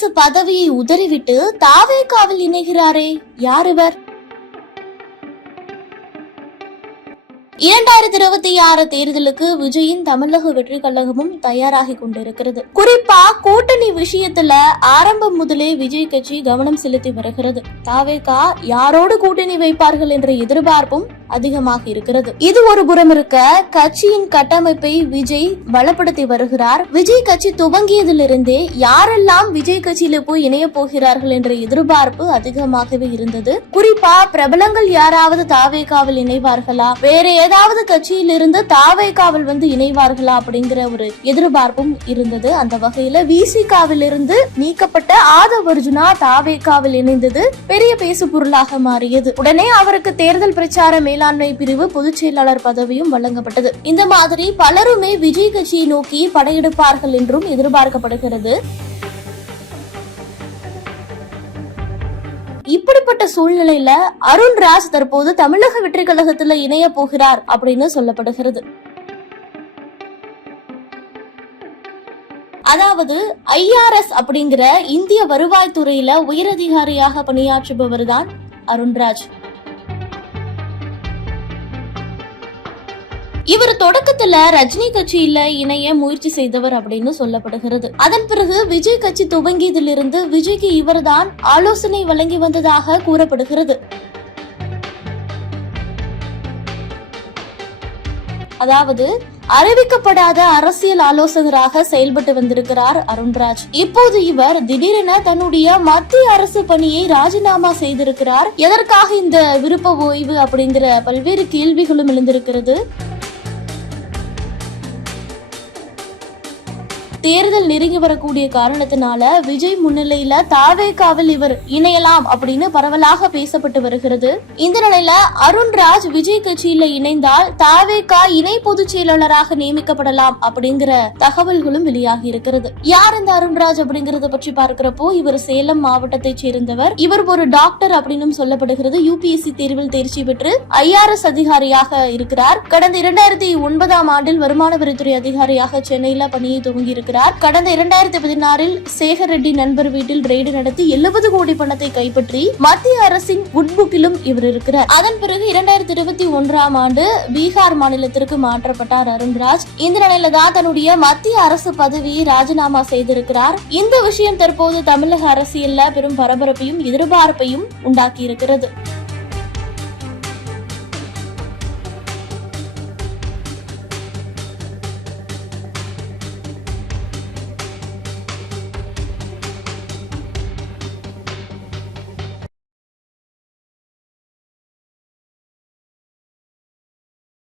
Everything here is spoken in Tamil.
அரசு பதவியை உதறிவிட்டு தாவேகாவில் இணைகிறாரே. யார் இவர்? இரண்டாயிரத்தி இருபத்தி ஆறு தேர்தலுக்கு விஜயின் தமிழக வெற்றி கழகமும் தயாராகி கொண்டிருக்கிறது. குறிப்பா கூட்டணி விஷயத்துல ஆரம்பம் முதலே விஜய் கட்சி கவனம் செலுத்தி வருகிறது. தாவேகா யாரோடு கூட்டணி வைப்பார்கள் என்ற எதிர்பார்ப்பும் அதிகமாக இருக்கிறது. இது ஒரு புறம் இருக்க கட்சியின் கட்டமைப்பை விஜய் பலப்படுத்தி வருகிறார். விஜய் கட்சி துவங்கியதிலிருந்தே யாரெல்லாம் விஜய் கட்சியில போய் இணைய போகிறார்கள் என்ற எதிர்பார்ப்பு அதிகமாகவே இருந்தது. குறிப்பா பிரபலங்கள் யாராவது தாவேகாவில் இணைவார்களா? வேற ஏதாவது கட்சியிலிருந்து தாவேகாவில் வந்து இணைவார்களா அப்படிங்கிற ஒரு எதிர்பார்ப்பும் இருந்தது. அந்த வகையில விசிகாவில் இருந்து நீக்கப்பட்ட ஆதவ் அர்ஜுனா தாவேகாவில் இணைந்தது பெரிய பேசு பொருளாக மாறியது. உடனே அவருக்கு தேர்தல் பிரச்சார மேலாண்மை பிரிவு பொதுச் செயலாளர் பதவியும் வழங்கப்பட்டது. இந்த மாதிரி பலருமே விஜய் கட்சியை நோக்கி படையெடுப்பார்கள் என்றும் எதிர்பார்க்கப்படுகிறது. இப்படிப்பட்ட சூழ்நிலையில அருண்ராஜ் தற்போது தமிழக வெற்றி கழகத்துல இணைய போகிறார் அப்படின்னு சொல்லப்படுகிறது. அதாவது ஐஆர்எஸ் அப்படிங்கிற இந்திய வருவாய்த்துறையில உயரதிகாரியாக பணியாற்றுபவர் தான் அருண்ராஜ் இவர் தொடக்கத்துல ரஜினி கட்சியில இணைய முயற்சி செய்தவர் அப்படின்னு சொல்லப்படுகிறது. அதன் பிறகு விஜய் கட்சி துவங்கியதிலிருந்து விஜய்க்கு இவர்தான் ஆலோசனை வழங்கி வந்ததாக கூறப்படுகிறது. அதாவது அறிவிக்கப்படாத அரசியல் ஆலோசகராக செயல்பட்டு வந்திருக்கிறார் அருண்ராஜ். இப்போது இவர் திடீரென தன்னுடைய மத்திய அரசு பணியை ராஜினாமா செய்திருக்கிறார். எதற்காக இந்த விருப்ப ஓய்வு அப்படிங்கிற பல்வேறு கேள்விகளும் எழுந்திருக்கிறது. தேர்தல் நெருங்கி வரக்கூடிய காரணத்தினால விஜய் முன்னிலையில தாவேகாவில் இவர் இணையலாம் அப்படின்னு பரவலாக பேசப்பட்டு வருகிறது. இந்த நிலையில அருண்ராஜ் விஜய் கட்சியில இணைந்தால் தாவேகா இணை பொதுச் செயலாளராக நியமிக்கப்படலாம் அப்படிங்கிற தகவல்களும் வெளியாகி இருக்கிறது. யார் இந்த அருண்ராஜ் அப்படிங்கறத பற்றி பார்க்கிறப்போ இவர் சேலம் மாவட்டத்தைச் சேர்ந்தவர். இவர் ஒரு டாக்டர் அப்படின்னு சொல்லப்படுகிறது. யூபிஎஸ்சி தேர்வில் தேர்ச்சி பெற்று ஐஆர்எஸ் அதிகாரியாக இருக்கிறார். கடந்த இரண்டாயிரத்தி ஒன்பதாம் ஆண்டில் வருமான வரித்துறை அதிகாரியாக சென்னையில பணியை துவங்கி இருக்கிறார் கடந்த இரண்டாயிரத்தி பதினாறில் சேகர் ரெட்டி நண்பர் வீட்டில் ரெய்டு நடத்தி எழுபது கோடி பணத்தை கைப்பற்றி மத்திய அரசின் உட்புக்கிலும் இவர் இருக்கிறார். அதன் பிறகு இரண்டாயிரத்தி இருபத்தி ஒன்றாம் ஆண்டு பீகார் மாநிலத்திற்கு மாற்றப்பட்டார் அருண்ராஜ். இந்த நிலையில தான் தன்னுடைய மத்திய அரசு பதவியை ராஜினாமா செய்திருக்கிறார். இந்த விஷயம் தற்போது தமிழக அரசியல்ல பெரும் பரபரப்பையும் எதிர்பார்ப்பையும் உண்டாக்கி இருக்கிறது